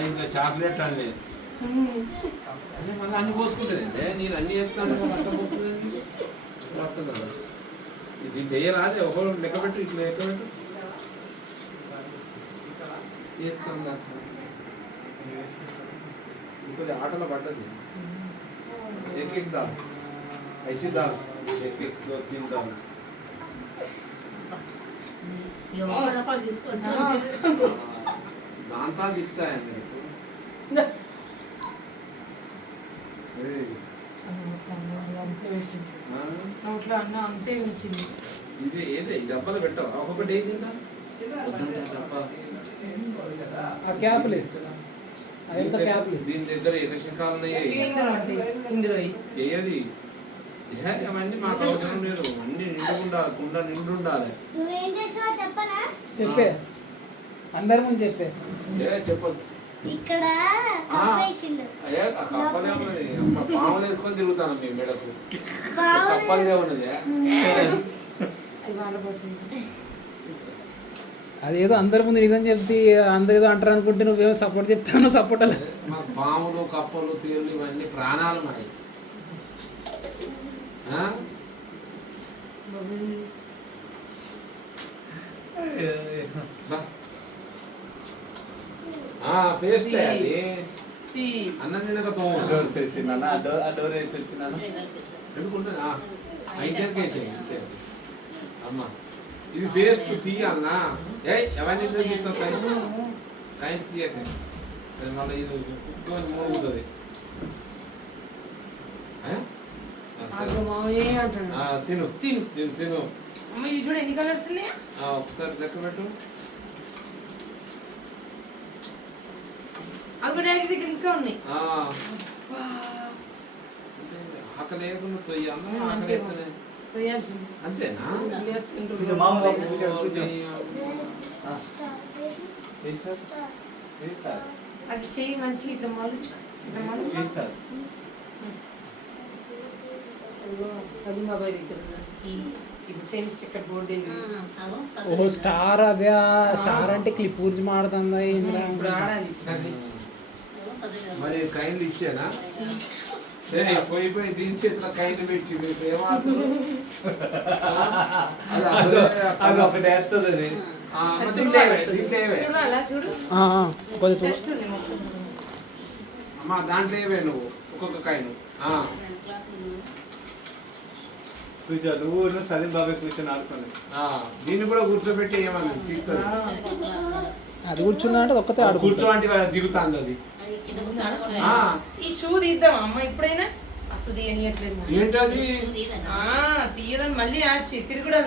ఇంకా చాక్లెట్ అండి మళ్ళీ అన్ని పోసుకుంటుంది నేను అన్ని చేస్తాను ఇది వేయరాదే ఒకరు లెక్క పెట్టు ఇట్లా లెక్క పెట్టు చేస్తాను ఇంకొద్ది ఆటలో పడ్డది ఎక్కిద్దాం ఐసిద్దాం ఎక్కిద్దో తిందాం దాంతో తిప్పుతాయండి అంతే ఉంచింది ఇది ఏదే ఈ డబ్బాలు పెట్టావా ఒక్కొక్కటి ఏది తింటా దీని దగ్గర ఎలక్షన్ కాలం ఇందులో ఏది అవన్నీ మాకు అవసరం లేదు అన్ని నిండుకుండాలి కుండ నిండు ఉండాలి చెప్పే అందరి ముందు చెప్పే చెప్పదు ఇక్కడ కప్పలే ఉన్నది పాములు వేసుకొని తిరుగుతాను మీ మెడకు కప్పలే ఉన్నది అదేదో అందరి ముందు నిజం చెప్తే అందరు ఏదో అంటారు అనుకుంటే నువ్వేమో సపోర్ట్ చేస్తాను సపోర్ట్ అలా మాకు పాములు కప్పలు తీరులు ఇవన్నీ ప్రాణాలు ఉన్నాయి పేస్ట్ అది అన్నం తినక ఎందుకుంటున్నా ఐటెంకేసి అమ్మా ఇది పేస్ట్ తీయాలనా ఎవరిని తీస్తావు కైన్స్ తీయక మళ్ళీ ఇది మూడుతుంది తిను తిను తిను తిను అమ్మ ఇది చూడు ఎన్ని కలర్స్ ఉన్నాయా ఒకసారి లెక్క పెట్టు అది కూడా దగ్గర ఇంకా ఉన్నాయి ఆకలి లేకుండా తొయ్యాలి ఆకలి తొయ్యాల్సింది అంతేనా అది చెయ్యి మంచి ఇట్లా మలుచు సలీం బాబాయ్ దగ్గర ఇప్పుడు చైన్ స్టిక్కర్ బోర్డు ఓ స్టార్ అదే స్టార్ అంటే క్లిప్ గురించి మాడుతుందా ఇప్పుడు ఆడాలి మరి కైన్లు ఇచ్చానా పోయి దీని చేతిలో కైన్లు పెట్టి మీకు ఏమాడుతుంది అమ్మా దాంట్లో ఏవే నువ్వు ఒక్కొక్క కాయను కూర్చో నువ్వు సలీం బాబాయ్ కూర్చొని ఆడుకోండి దీన్ని కూడా కూర్చోబెట్టి ఏమన్నా తీస్తుంది అది కూర్చున్నా అంటే ఒక్కతే ఆడు కూర్చో అంటే దిగుతాంది అది ఈ షూ తీద్దాం అమ్మ ఇప్పుడైనా అసలు తీయనియట్లేదు ఏంటది తీయదని మళ్ళీ ఆచి తిరుగుడు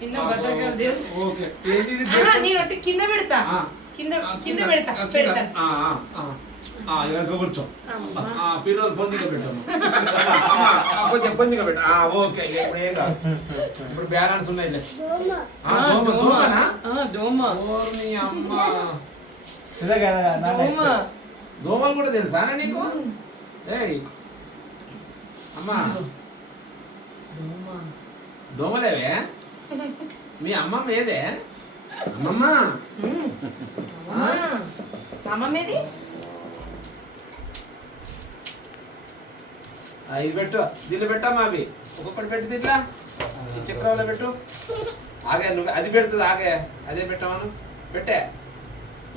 కింద భద్రకాలు దేవుడు నేను ఒట్టి కింద పెడతా కింద కింద పెడతా పెడతా ఎవరికి కూర్చో పిల్లలు పొందిగా పెట్టాము కొంచెం పొందిగా పెట్ట ఓకే ఇప్పుడు ఏం కాదు ఇప్పుడు బ్యాలెన్స్ ఉన్నాయి దోమలు కూడా తెలుసానా నీకు ఏయ్ అమ్మా దోమలేవే మీ అమ్మమ్మ ఏదే అమ్మమ్మ అమ్మమ్మేది ఇది పెట్టు దీనిలో పెట్టమ్మా అవి ఒక్కొక్కటి పెట్టు దీంట్లో ఈ చక్రంలో పెట్టు ఆగే నువ్వు అది పెడుతుంది ఆగే అదే పెట్టామను పెట్టే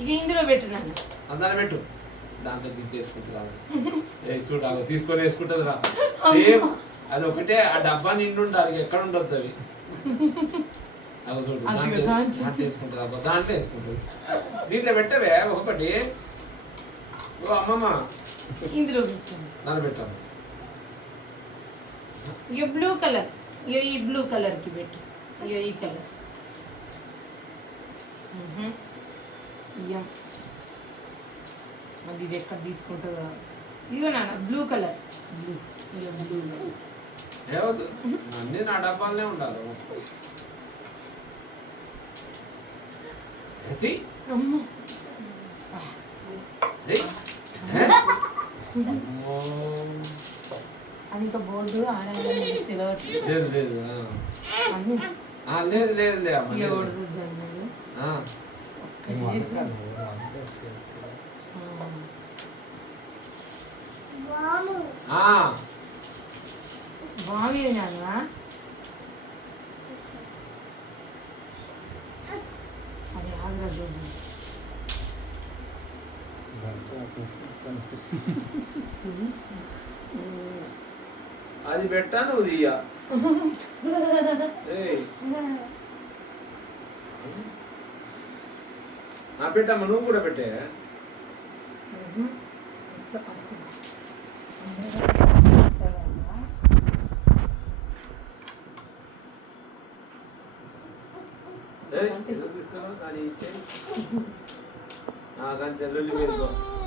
ఇక ఇందులో పెట్టున్నాను అందరూ పెట్టు దాంట్లో దించేసుకుంటురా చూడాలి తీసుకొని వేసుకుంటుంది రా సేమ్ అది ఒకటే ఆ డబ్బా నిండు ఉండాలి ఎక్కడ ఉండొద్దు అవి అవి చూడు దాంట్లో వేసుకుంటుంది అబ్బా దాంట్లో వేసుకుంటుంది దీంట్లో పెట్టవే ఒకటి ఓ అమ్మమ్మ ఇందులో దాన్ని పెట్టాము ये ब्लू कलर ये ब्लू कलर की बेटी ये कलर మళ్ళీ ఇది ఎక్కడ తీసుకుంటుందో ఇదిగో నాన్న బ్లూ కలర్ బ్లూ బ్లూ ఏవద్దు అన్నీ నా డబ్బాలనే ఉండాలి అది అమ్మో. అమ్మో. అది ఇంకా బోర్డు ఆడాలని తెలియట్లేదు. లేదు లేదు అన్నీ లేదు లేదు లే అమ్మ లేదు. ఎవడు చూద్దాం ఆ. ఒక్కటి చేసి. ఆ. బాగుంది నాన్న. అది ఆగ్రా చూద్దాం. అది పెట్టా నువ్వు తీయ పెట్టమ్మా నువ్వు కూడా పెట్టే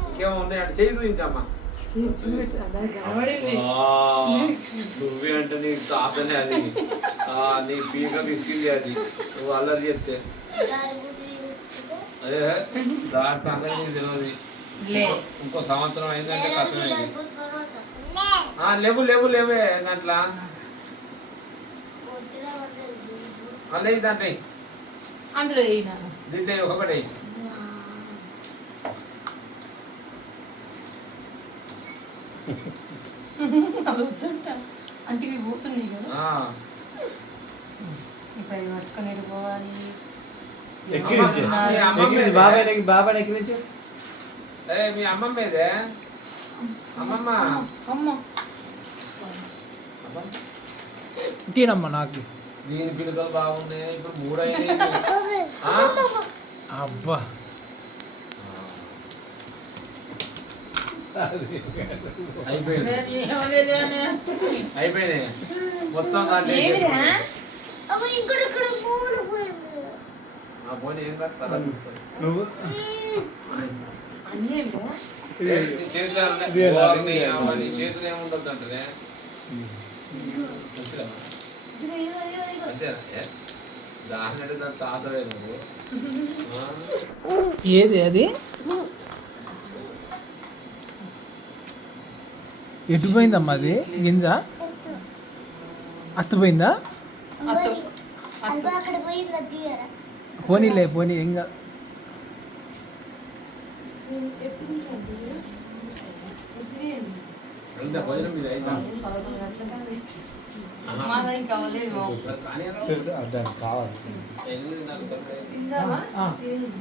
ఇంకేమో ఉన్నాయి అంటే చేయి చూపించమ్మా. నువ్వే అంటే నీకు తాతనే అది నీ పీక బిస్కిల్ అది నువ్వు అల్లరి చేస్తే అదే దాని సంగతి నీకు తెలియదు. ఇంకో సంవత్సరం అయిందంటే కష్టమైంది. లేవు లేవు లేవే దాంట్లో అల్లే దాంట్లో అందులో దీంట్లో ఒకటి అది వద్దంట అంటే ఇవి పోతున్నాయి కదా. ఇప్పుడు అవి పట్టుకొని పోవాలి. బాబాయ్ ఎక్కించు. మీ అమ్మమ్మ ఇదే అమ్మమ్మ అమ్మ తీనమ్మా నాకు దీని పిలుకలు బాగున్నాయి. ఇప్పుడు 3 అయినాయి. అబ్బా అయిపోయినాయి మొత్తం పోనీ ఏం కట్టారా నువ్వు చేతులు ఏముండద్దు అంటే దాని అంటే దాని తాతవే నువ్వు. ఏది అది ఎటుపోయిందమ్మా అది గింజ అత్తుపోయిందా? పోనీలే పోనీ ఇంకా భోజనం మీద అయిందా?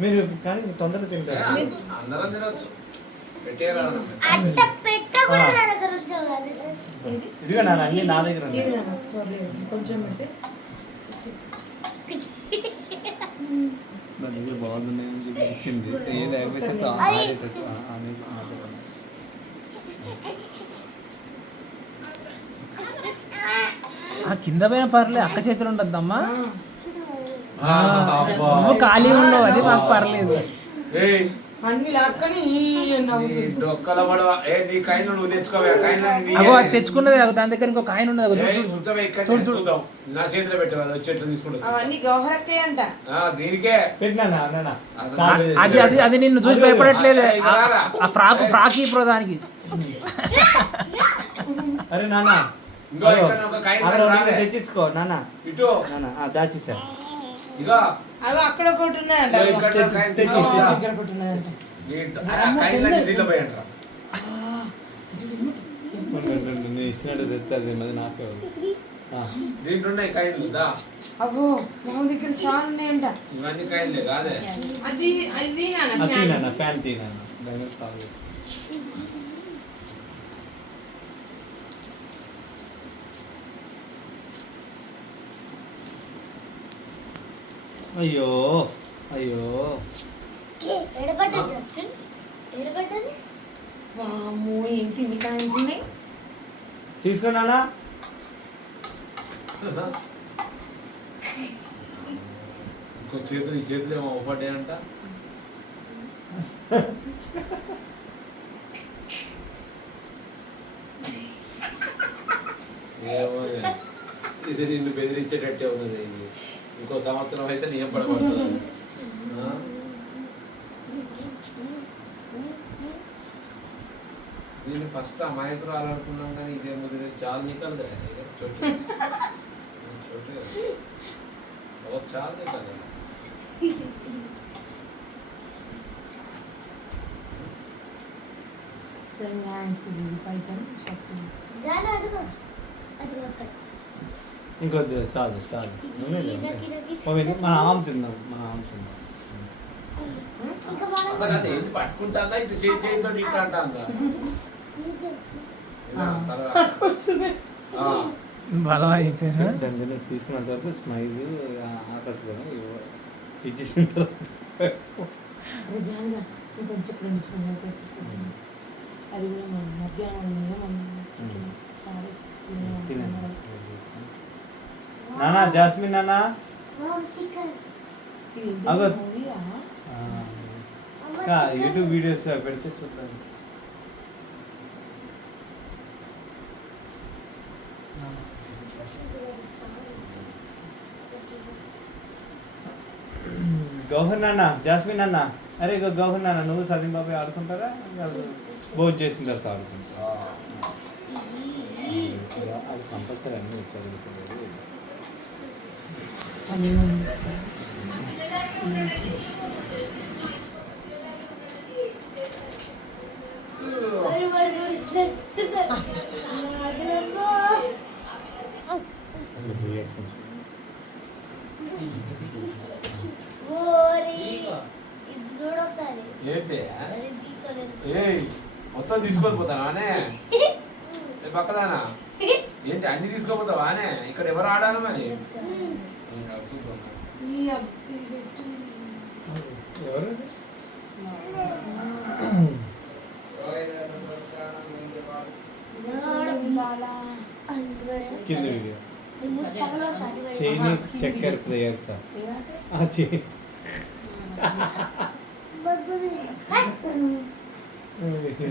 మీరు కానీ తొందరగా తింటారు. అందరం తినవచ్చు. పెట్టేరా ఇదిగా నా అన్ని నా దగ్గర ఉన్నాయి. కొంచెం నా దగ్గర బాగున్నాయని చెప్పి ఇచ్చింది. ఏది అయిపోతే ఆ కింద పైన పర్లేదు అక్క చేతులు ఉండద్దమ్మా. నువ్వు ఖాళీ ఉండవు అది మాకు పర్లేదు. అన్ని లాక్కని డొక్కల పడవ నీ కాయలు నువ్వు తెచ్చుకోవా? అగో అది తెచ్చుకున్నది దాని దగ్గర ఇంకో కాయన ఉన్నది. చూద్దాం నా చేతిలో పెట్టేవాళ్ళు వచ్చేట్లు తీసుకుంటా. అవన్నీ గౌహరక్కే అంట. దీనికే పెట్టినా అది అది అది నిన్ను చూసి భయపడట్లేదు. ఆ ఫ్రాక్ ఇప్పుడు దానికి. అరే నాన్న తెచ్చిసుకో నాన్న. ఇటు నాన్న దాచేసా. ఇగో అక్కడ ఒకటి ఉన్నాయంట. ఇచ్చినట్టు తెస్తుంది మరి నాకే. దీంట్లో ఉన్నాయి కాయలు దా. అబ్బో మా దగ్గర చాలా ఉన్నాయంట. ఇవన్నీ కాయలే కాదే. అది అది నాన్న ఫ్యాన్ తీ నాన్న. అయ్యో అయ్యో ఏంటి ఇన్ని కాయించున్నాయి? తీసుకున్నానా? ఇంకో చేతులు ఈ చేతులు ఏమో ఒకటేనంట. ఏమో ఇది నిన్ను బెదిరించేటట్టే ఉన్నది. ఇంకో సంవత్సరం అయితే నియం పడబడుతుంది. దీన్ని ఫస్ట్ అమాయకురాలు అనుకున్నాం కానీ ఇదే ముదిరి చాలా నికల్ గए छोटे बहुत चाल निकल गए ఇంకొద్ది చాలు చాలు మన ఆమె తిందాం మన ఆమె తిందాం అసలు అది ఏంటి పట్టుకుంటాందా ఇటు చేతితో ఇట్లా అంటాందా బలం అయిపోయినా దాన్ని తీసుకున్న తర్వాత స్మైల్ ఆకట్టుకొని ఇచ్చేసిన తర్వాత నానా జాస్మిన్ నానా యూట్యూబ్ వీడియోస్ పెడితే చూద్దాం గౌహర్ నాన్న జాస్మిన్ అన్న అరే గౌహర్ నాన్న నువ్వు సలీం బాబాయ్ ఆడుకుంటారా భోజనం చేసిన తర్వాత ఆడుకుంటారా అది కంపల్సరీ అన్నీ చదువుతుంది ఏంటి ఏయ్ మొత్తం తీసుకొని పోతావానే పక్కదానా ఏంటి అన్ని తీసుకోపోతావానే ఇక్కడ ఎవరు ఆడాలి మరి ఎవరు కింద వీడియో చైనీస్ చెక్కర్ ప్లేయర్స్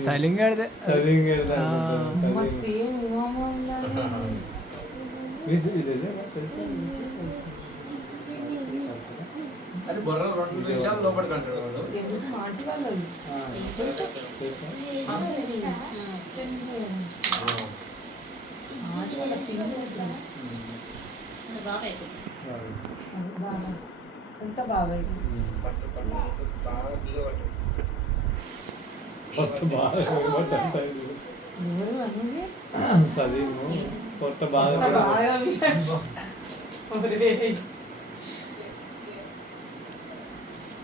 సైలింగ్ ఆడితే అది బొర్ర 2 నిమిషాలు లోపలికి అంటాడు వాడు బాబాయ్ సలీము పొట్ట బాగా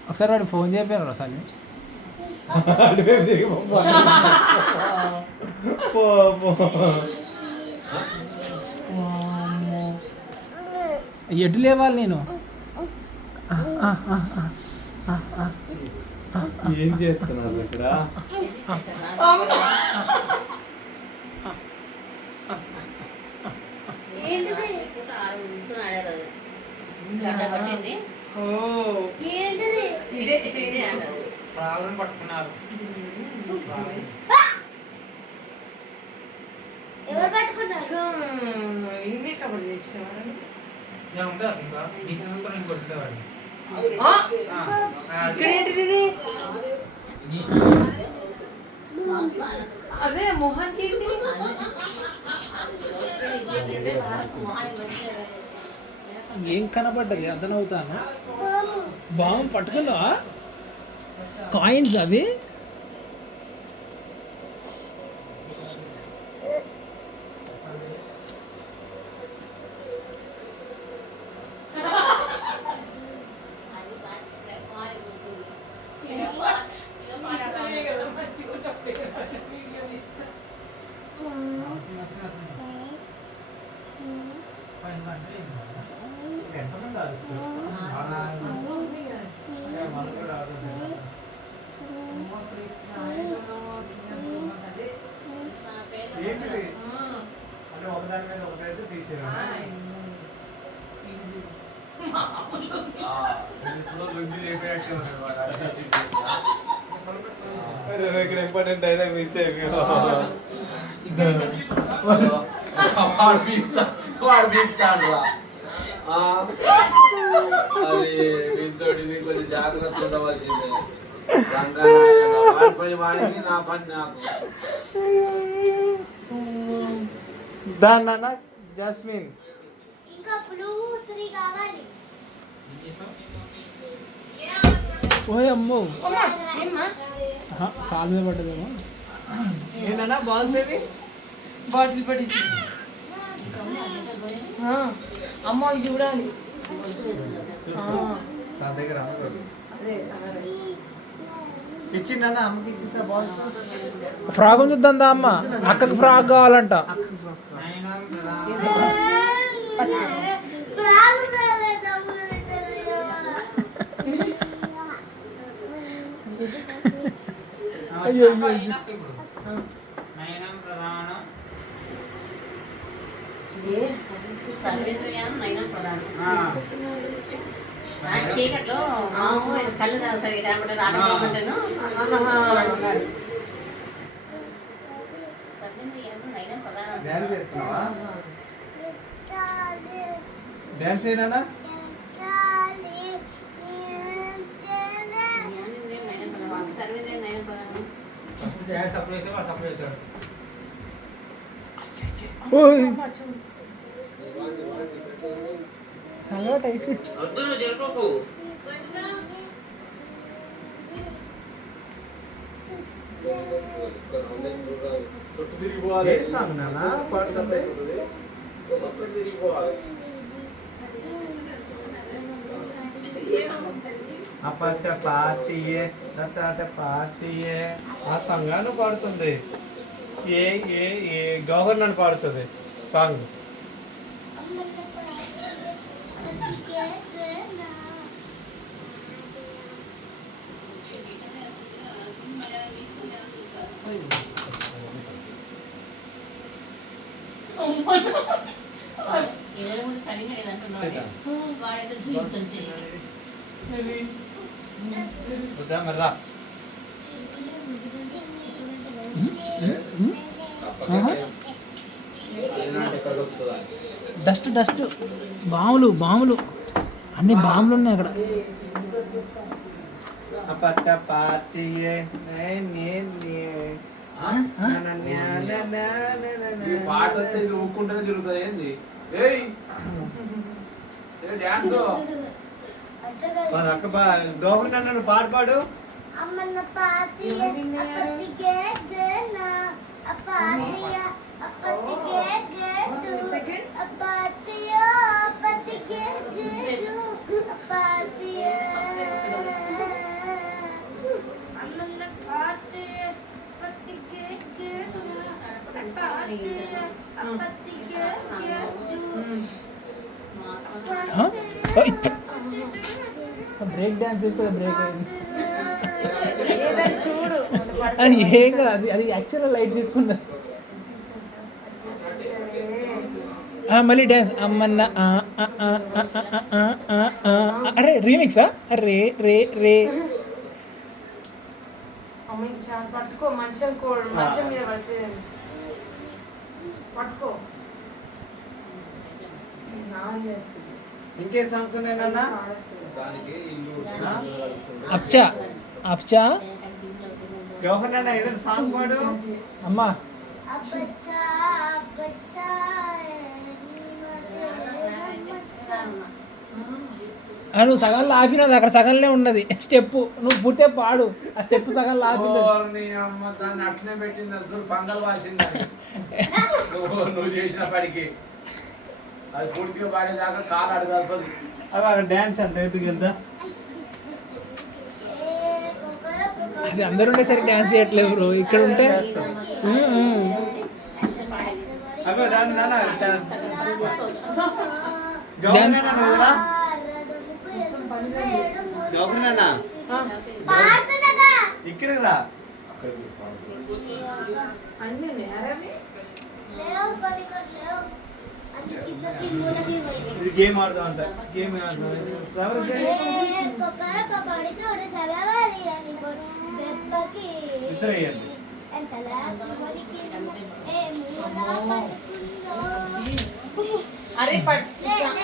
ఒకసారి వాడు ఫోన్ చేయపోయారు అసలు ఎటు లేవాలి నేను ఏం చేస్తున్నారు ఇక్కడ పట్టుకున్నారు ఎవరు పట్టుకున్నారు ఇవే కబర్ చేసేవారు అదే మోహన్ ఏం కనపడ్డది అర్థమవుతాను బాగా పట్టుకున్నావా కాయిన్స్ అవి ఇక్కడ ఇంపార్టెంట్ డైలాగ్ మిస్ అయిపోయారు అది వీటితోటి కొంచెం జాగ్రత్త ఉండవలసిందే వాడి పని వాడికి, నా పని నాకు. దాని నాన్న జాస్మిన్ ఇంకా బ్లూ 3 కావాలి. ఓయ్ అమ్మో ఏమ్మా కాలు మీద పడ్డదేమో. ఏంటన్నా బాల్స్ ఏవి బాటిల్ పడేసి అమ్మ అవి చూడాలి. నా దగ్గర అదే ఇచ్చిందన్న అమ్మకి ఇచ్చేసా బాల్స్. ఫ్రాక్ చూద్దాం దా అమ్మ, అక్కకి ఫ్రాక్ కావాలంట. అయ్యో చీకట్లో కళ్ళు సరి లేకపోతే రాకపోతుంటాను. డాన్స్ ఏనా ఓయ్ ఏ సాంగ్ నాన్న పాడుతుంది? అప్పట పార్టీయే నట్టాట పార్టీయే ఆ సాంగ్ నువ్వు పాడుతుంది. ఏ ఏ ఏ గవర్నర్ పాడుతుంది సాంగ్. మళ్ళా డస్ట్ డస్ట్ బాములు బాములు అన్ని బాములు ఉన్నాయి అక్కడ. అప్పట పార్టీయే ఈ పాట వస్తే ఇది ఊక్కుంటేనే తిరుగుతుంది. ఏంది డ్యాన్స్ గవర్నర్ నన్ను పాట పాడు. అమ్మన్న పాతియే అప్పటికే గేనా అపాతియ అప్పటికే గేటు అపాతియ అప్పటికే గేటు అపాతియ అమ్మన్న పాతియే అప్పటికే గేనా అపాతియ అప్పటికే గేటు బ్రేక్ డాన్స్ చేస్తే బ్రేక్ అయింది. ఏదని చూడు. అది ఏం కాదు, అది అది యాక్చువల్గా లైట్ తీసుకుంది. మళ్ళీ డ్యాన్స్ అమ్మన్న అరే రీమిక్సా రే రే రే. అమ్మాయికి చాలా పట్టుకో, మంచం మంచం మీద పడితే పట్టుకో. ఇంకే సాంగ్స్ ఉన్నాయన్నా? దానికి ఇల్లు అప్చా అప్చా గవర్నర్ ఏదైనా సాంగ్ పాడు. అమ్మా అబ్బచ్చా అబ్బచ్చా నువ్వు సగంలో ఆపినది, అక్కడ సగంలో ఉన్నది స్టెప్. నువ్వు పూర్తిగా పాడు, ఆ స్టెప్ సగంలో ఆపినది. నీ అమ్మ దాన్ని అట్నే పెట్టింది. అసలు పంగల్ వాసింది నువ్వు చేసిన పడికి. అది పూర్తిగా పాడేదాకా కాలు అడగాల్సింది. అవి డాన్స్ అంత ఎందుకు వెళ్తా? అది అందరు ఉండేసరికి డాన్స్ చేయట్లేదు బ్రో, ఇక్కడ ఉంటే అగో నాన్న గవర్నర్ గవర్నర్ ఇక్కడికి రా. అన్నీ అరవి ఇది గేమ్ ఆడుతా ఉంటా. గేమ్ ఆడుతా ఇద్దరు వేయండి. అరే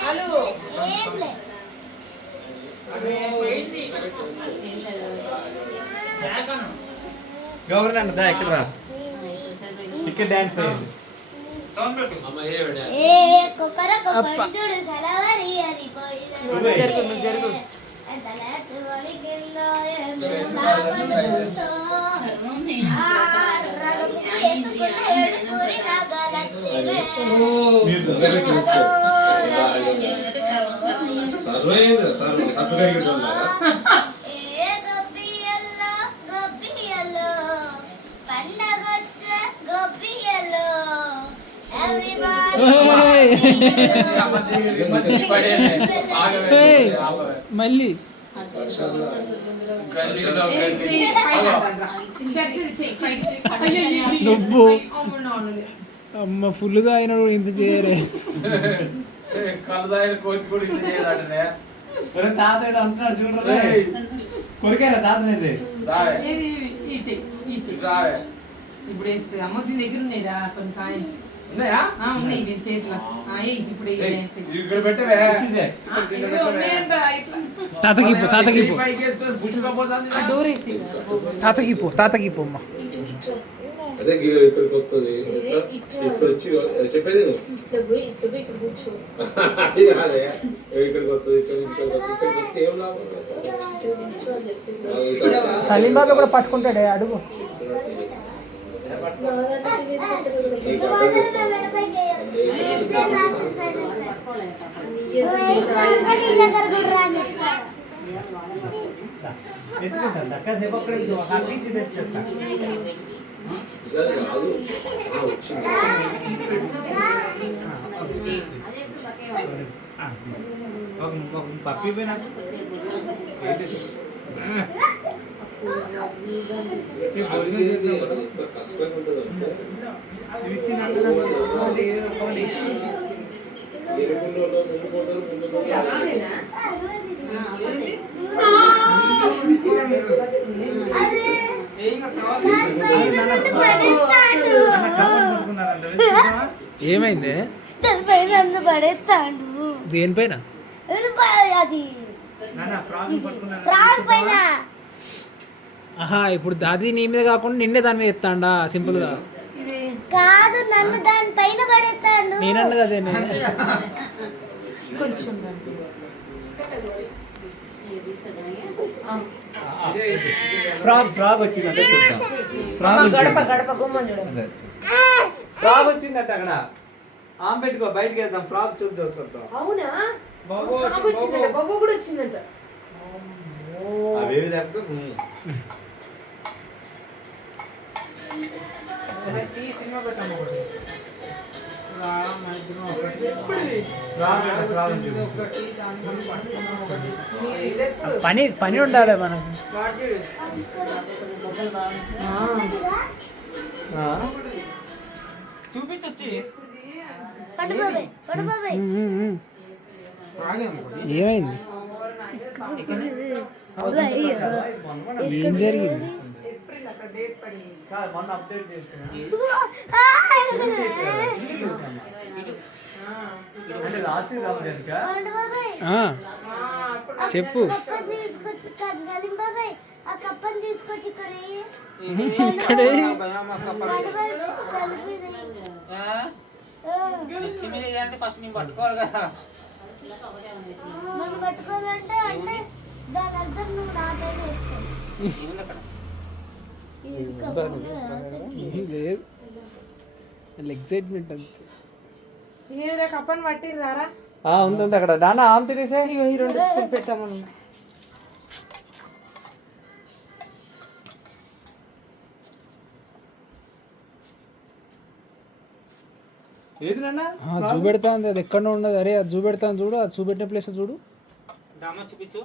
చాలు. ఏం గౌరీ నన్ను దా ఇక్కడ రా ఇక్కడ డాన్స్ చేయండి అమ్మ ఏవిడే ఏ కొకరక పండుడు సలవరి హరిపోయిన జరుగు నువ్వు జరుగు అంతలత వలికింద ఏములాపడుతో ఏసుకున్న ఏడుపురి నాగలక్ష్మి ఏ గబ్బియల్లో గబ్బియల్లో పండగొచ్చ గబ్బియల్లో మళ్ళీ నువ్వు అమ్మ ఫుల్గా అయినాడు ఇంత చేయరే కలదాయిన కోచి కూడా ఇంత చేయదంటే తాత ఏదో అంటున్నాడు చూడరా కొరికారా తాతనేది రావే ఇప్పుడు వేస్తుంది అమ్మ దీని దగ్గర ఉన్నాయిరా కొన్ని కాయిన్స్ ఉన్నాయా ఉన్నాయి నేను చేతిలో ఇప్పుడు ఇక్కడ పెట్టవే తాతకిప్పు పైకి వేసుకొని పుష్పపోతుంది డోర్ వేసి తాతకిప్పు అమ్మ అదే ఇక్కడికి వస్తుంది ఇప్పుడు వచ్చి చెప్పేది అదే ఇక్కడికి వస్తుంది ఇక్కడికి వస్తే ఏం లాభం సలీం బాబు కూడా పట్టుకుంటాడే అడుగు దక్కసేపు అక్కడ అట్లించి తెచ్చేస్తా పప్పి పోయినా ఏమైంది దానిపై నన్ను పడేస్తాడు దేనిపైన అది పట్టుకున్నా ఫ్రాక్ పైన ఆహా ఇప్పుడు అది నీ మీద కాకుండా నిన్నే దాని మీద ఎత్తాండా సింపుల్ గా కాదు నన్ను దానిపైన పడేస్తాడు నేనన్నది అదే కొంచెం ఫ్రాగ్ వచ్చిందంటే చూద్దాం ఫ్రాగ్ గడప గుమ్మం చూడండి ఫ్రాగ్ వచ్చిందట అక్కడ ఆమె పెట్టుకో బయటకి వెళ్దాం ఫ్రాగ్ చూద్దాం అవునా బాబు వచ్చిందంట బాబు కూడా వచ్చిందంట అవేవి తప్ప పని ఉండాలి మనకు చూపించొచ్చి ఏమైంది ఏం జరిగింది మొన్న అప్డేట్ చేస్తున్నా అంటే లాస్ట్ చెప్పు ఆ కప్పని తీసుకొచ్చి ఇక్కడే ఫస్ట్ నేను పట్టుకోవాలి కదా మనం పట్టుకోవాలంటే అంటే దాని అర్థం నువ్వు నాకైనా ఎక్సైట్మెంట్ అంతే ఏదో కప్పని పట్టిరారా ఉంది అక్కడ నాన్న ఆమె తినేసే ఈ 2 స్పూన్ పెట్టామను ఏది నాన్న చూపెడతా అది ఎక్కడో ఉన్నది అరే అది చూపెడతాను చూడు అది చూపెట్టిన ప్లేస్ చూడు చూపించు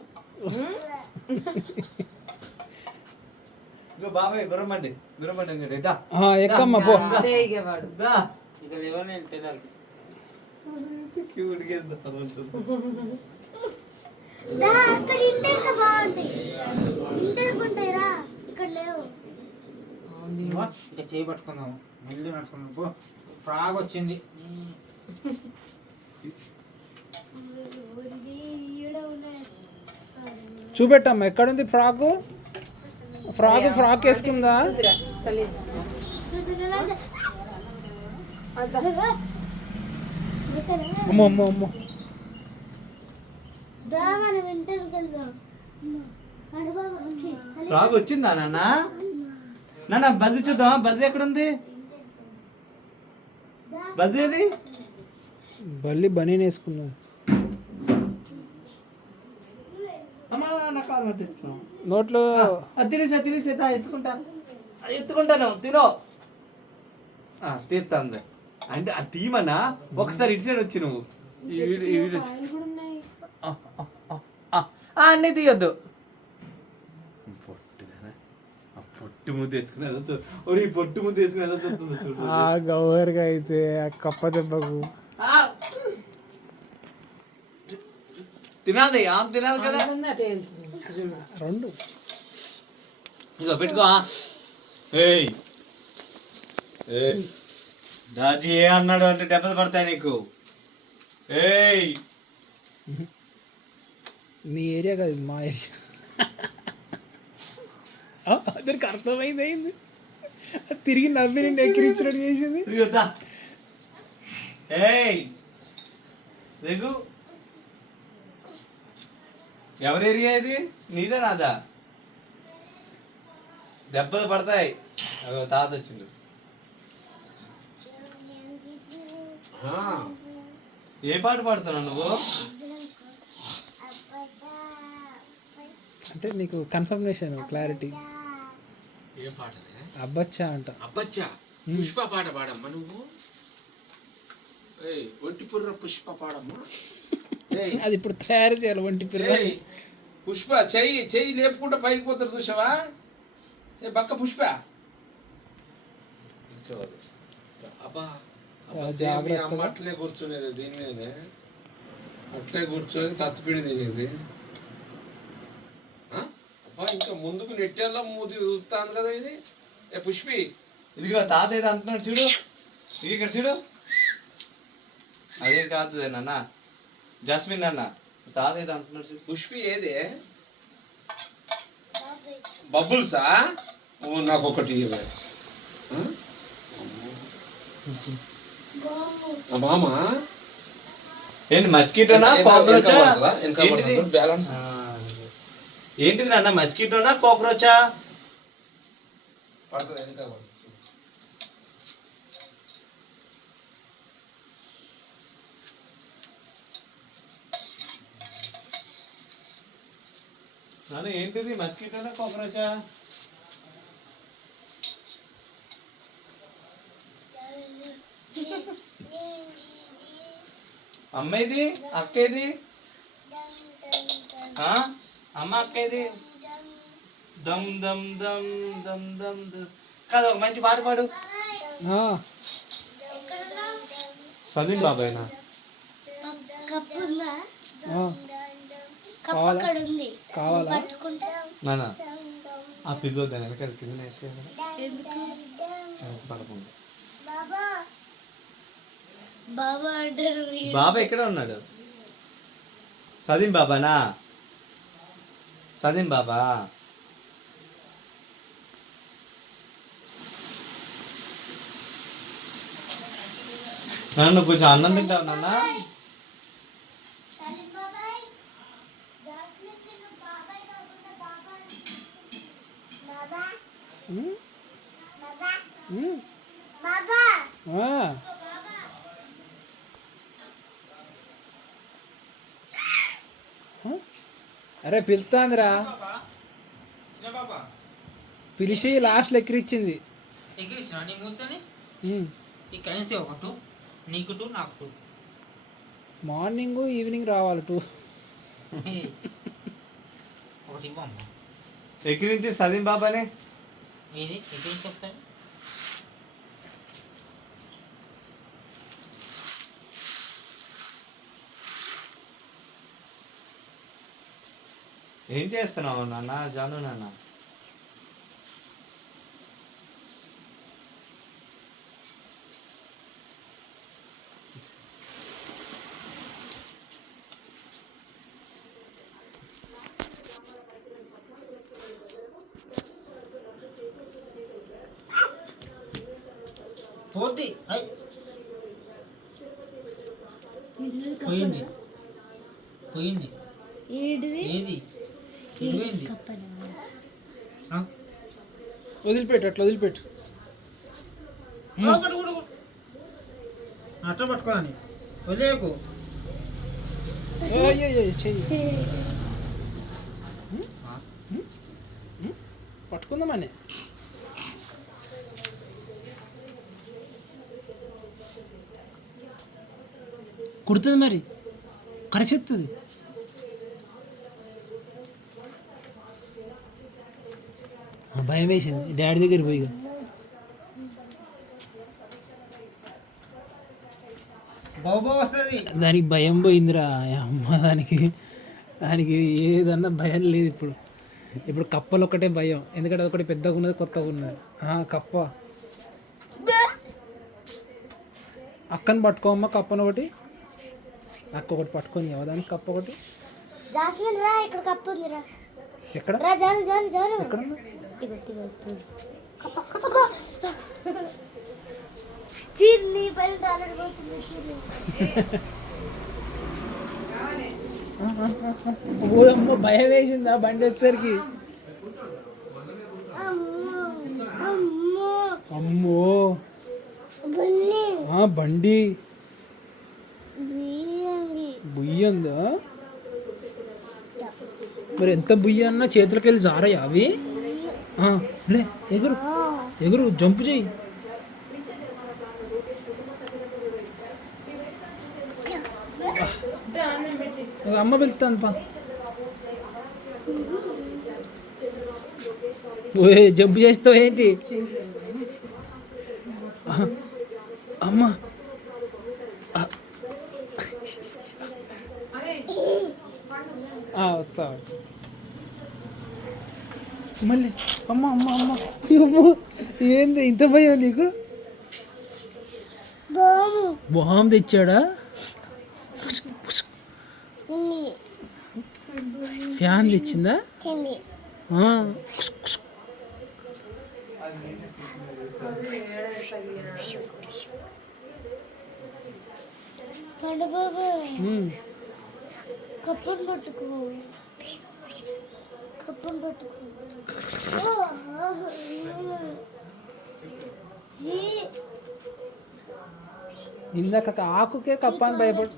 బాబాయ్ గుర్రమండి ఎక్కమ్మా పో అదే ఇగవాడు అక్కడ ఇంటర్ బాగుంటాయి ఇంటర్ ఉంటాయిరా ఇక్కడ లేవు ఇక చేయి పట్టుకుందాము మళ్ళీ నడుచుకున్నాం ఫ్రాగ్ వచ్చింది చూపెట్టమ్మా ఎక్కడుంది ఫ్రాక్ ఫ్రాక్ వేసుకుందా? అమ్మో అమ్మో అమ్మో. మన వింటర్కి వెళ్దాం. ఫ్రాక్ వచ్చిందా నాన్న? నాన్న బద్ది చూద్దాం. బద్ది ఎక్కడుంది? బద్ది ఏది? బల్లి బనీన్ వేసుకున్నా. అమ్మా నా కాలు పట్టిస్తున్నాం. నోట్లో తినేసా ఎత్తుకుంటాను తినో. తీస్తాంది అంటే ఆ తీమన్నా ఒకసారి ఇటు సైడ్ వచ్చి నువ్వు ఈ వీడియో అన్నీ తీయొద్దు. పొట్టు ముద్ద వేసుకుని ఈ పొట్టు ముద్ద వేసుకుని ఏదో చూస్తుంది చూడు. ఆ గౌరగా అయితే ఆ కప్ప దెబ్బకు తినాలి తినాలి కదా. రెండు ఇగో పెట్టుకో. రాజీ ఏ అన్నాడు అంటే దెబ్బలు పడతాయి నీకు. మీ ఏరియా కాదు మా ఏరియా. దానికి అర్థమైంది అయింది. తిరిగి నవ్వి నేను ఎక్కిరించినట్టు చేసింది. ఎవరి ఏరియా ఇది? నీదా నాదా? దెబ్బలు పడతాయి. తాత వచ్చిండు. ఏ పాట పాడుతున్నావు నువ్వు? అంటే నీకు కన్ఫర్మేషన్ క్లారిటీ. ఏం పాట? అబ్బచ్చా అంట. అబ్బచ్చా పుష్ప పాట పాడమ్మా నువ్వు. ఒంటి పుర్ర పుష్ప పాడమ్మా. అది ఇప్పుడు తయారు చేయాలి ఒంటి పిల్ల. పుష్ప చెయ్యి లేపుకుంటా పైకి పోతారు చూసావా? బక్క పుష్ప. అబ్బా అమ్మ అట్లే కూర్చునేది దీని మీదనే. అట్లే కూర్చొని చచ్చిపోయి తినేది. అబ్బా ఇంకా ముందుకు నెట్టేలా మూతి చూస్తాను కదా ఇది. పుష్పి ఇదిగో తాత ఏదో అంటున్నాడు చూడు. ఇక్కడ చూడు. అదేం కాదు నాన్న, జాస్మిన్ అన్న. తాత ఏదో అంటున్నాడు చూడు. పుష్పి ఏదే? బబుల్సా? నాకు ఒకటి మామ. ఏంటి మస్కిటోనా కాక్రోచా? బ్యాలెన్స్ ఏంటిది నాన్న? మస్కిటోనా కాక్రోచా? పడుతుంది వెనక పడుతుంది. నాన్న ఏంటిది? మస్కిటోనా కాక్రోచా? అమ్మేది? అక్కేది? అమ్మ అక్కేది? దమ్ దమ్ దమ్ దమ్ దమ్ కాదు. ఒక మంచి పాట పాడు. సలీం బాబాయ్నా? కావాలా? నాన్న ఆ పిల్లో దాని వెనక కింద వేసేయాలి. పడకుండా. బాబా ఎక్కడ ఉన్నాడు? సలీం బాబానా? సలీం బాబా. నన్ను కొంచెం అన్నం తింటావు నాన్న? అరే పిలుస్తాందిరా. పిలిచి లాస్ట్లో ఎక్కిరిచ్చింది. ఎక్కిరించిన నీ ముందుని ఈ కరెన్సీ ఒక 2 నీకు 2 నాకు 2. మార్నింగ్ ఈవినింగ్ రావాలి 2. ఒకటి ఇవ్వమ్మా. ఎక్కిరించి సలీం బాబానే. ఏది ఎక్కిరించి వస్తాను? ఏం చేస్తున్నావు నాన్న? జాను నాన్న పోద్ది అయ్ పోయింది పోయింది ఏడిది ఏది ఇడిపోయింది వదిలిపెట్టు అట్లా వదిలిపెట్టు. అట్లా పట్టుకోని వదిలేకు. అయ్యో చెయ్యి పట్టుకుందామని. కుడుతుంది మరి, కరిచెత్తుంది. భయం వేసింది డాడీ దగ్గర పోయి. బాబు వస్తుంది. దానికి భయం పోయిందిరా అమ్మ. దానికి ఏదన్నా భయం లేదు ఇప్పుడు. ఇప్పుడు కప్పలు ఒకటే భయం, ఎందుకంటే అది ఒకటి పెద్దగా ఉన్నది, కొత్తగా ఉన్నది. కప్ప అక్కని పట్టుకోమ్మా, కప్పను ఒకటి. అక్క ఒకటి పట్టుకొని దానికి కప్ప ఒకటి. జాస్మిన్ రా, ఇక్కడ కప్పు ఉంది రా. ఎక్కడ రా జాను జాను జాను. ఎక్కడ చిన్ని పైన డాలర్ పోతుంది. అమ్మ భయం వేసిందా బండి వచ్చేసరికి. అమ్మో బండి బుయ్యందా మరి. ఎంత బుయ్య అన్నా చేతులకి వెళ్ళి జారయ్యా అవి. లే ఎగురు ఎగురు, జంపు చెయ్యి. అమ్మ వెళ్తాను పా. జంపు చేస్తావు ఏంటి అమ్మ. వస్తా మళ్ళీ. అమ్మ అమ్మ అమ్మ ఏంది ఇంత భయం నీకు? బాంబు తెచ్చాడా? ఫ్యాన్ తెచ్చిందా? కప్పను పట్టుకో, కప్పను పట్టుకో. ఇందాక ఆకుకే కప్ప అని భయపడు.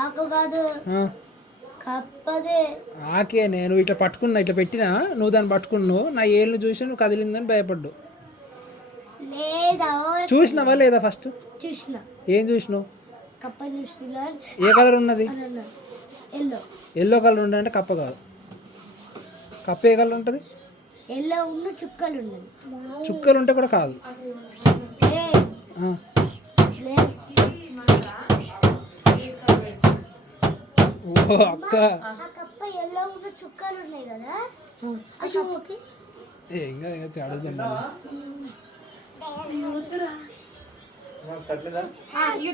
ఆకు కాదు, కప్పదే. ఆకే నేను ఇట్లా పట్టుకున్నా, ఇట్లా పెట్టినా, నువ్వు దాన్ని పట్టుకున్నావు, నా ఏళ్ళు చూసి నువ్వు కదిలిందని భయపడ్డు. లేదా చూసినావా లేదా? ఫస్ట్ చూసిన. ఏం చూసినావు? కప్ప చూసిన. ఏ కలర్ ఉన్నది? ఎల్లో. ఎల్లో కలర్ ఉండే అంటే కప్ప కాదు. కప్ప ఏ కలర్ ఉంటుంది? ఎల్లో ఉన్న చుక్కలు ఉన్నది. చుక్కలు ఉంటే కూడా కాదు. ఓ అక్క, కప్ప ఎల్లో ఉన్న చుక్కలు ఉన్నాయి కదా. ఇంకా అడుగుతుంది.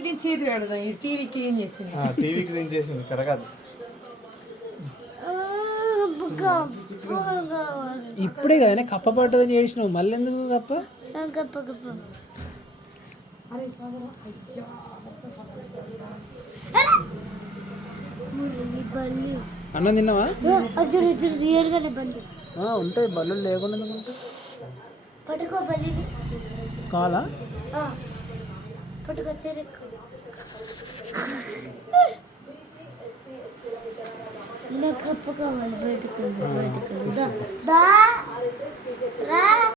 దీని చేతి పెడదాం. ఈ టీవీకి ఏం చేసింది? టీవీకి దించేసింది కరగాదు. ఇప్పుడే కదా కప్ప పడ్డదని చేసినావు, మళ్ళీ ఎందుకు కప్ప? కప్ప కప్ప అన్నం తిన్నావా? రియల్ గానే బండి ఉంటాయి, బల్లు లేకుండా ఎందుకుంటాయి? పట్టుకో బల్లిని. కాలా పట్టుకో చెరుకు. కప్పు కావాలి. బయటకు దా రా.